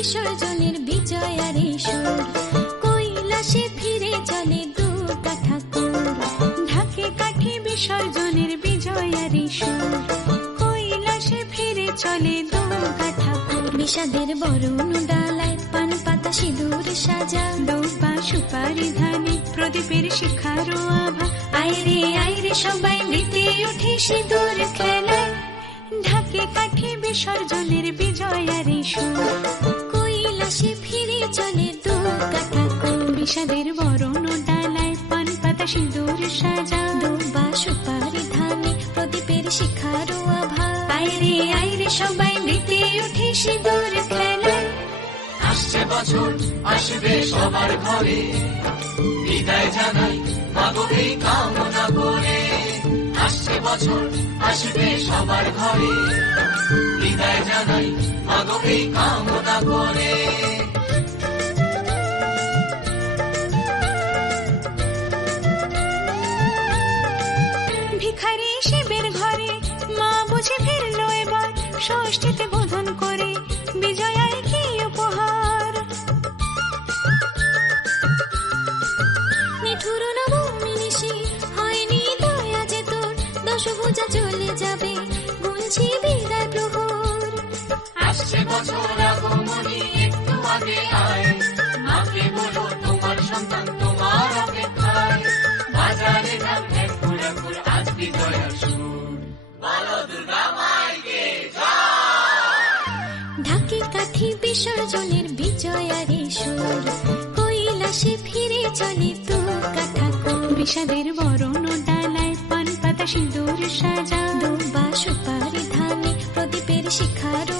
বিসর্জনের বিজয়ারে সুর, কৈলাসে ফিরে চলে দুর্গা ঠাকুর। ঢাকে কাঠে বিসর্জনের বিজয়ারে সুর, কৈলাসে ফিরে চলে দুর্গা ঠাকুর। বিষাদের বরণ ডালায় পান পাতা সিঁদুর সাজা, দৌবা সুপারি ধানে প্রদীপের শিখারো আভা। আইরে সবাই মেতে উঠে সিঁদুর খেলায়, ঢাকে কাঠে বিসর্জনের বিজয়ারে সুর, কৈলাসে ফিরে চলে দুর্গা ঠাকুর। বিষাদের বরণ ডালায় পান পাতা সিঁদুর সাজা, দৌবা সুপারি ধানে প্রদীপের শিখারো আভা। আইরে সবাই মেতে উঠে সিঁদুর খেলায়। আসছে বছর আসবে সবার ঘরে, বিদায় জানাই মাগো এই কামনা করে। আসছে বছর আসবে সবার ঘরে, বিদায় জানাই মাগো এই কামনা করে। ভিখারি শিবের ঘরে মা বুঝে ফিরলো এবার, ষষ্ঠীতে বোধন করে বিজয়ায় কি উপহার। নিঠুর নবমী নিশি হয়নি দয়া যে তোর, দশভুজা চলে যাবে গুনছি বিদায় প্রহর। আসছে বছর আগমনী একটু আগে আয়, মাকে বলো তোমার সন্তান তোমার অপেক্ষায়। বাজারে ধান ঠাকুর আজ বিজয়ার সুর, বলো দুর্গা মাইকে জয়। ঢাকে কাঠি বিসর্জনের বিজয়ারে সুর, কৈলাসে ফিরে চলে দুর্গা ঠাকুর। বিষাদের বরণ ডালায় পান পাতা সিঁদুর সাজা, দৌবা সুপারি ধানে প্রদীপের শিখারো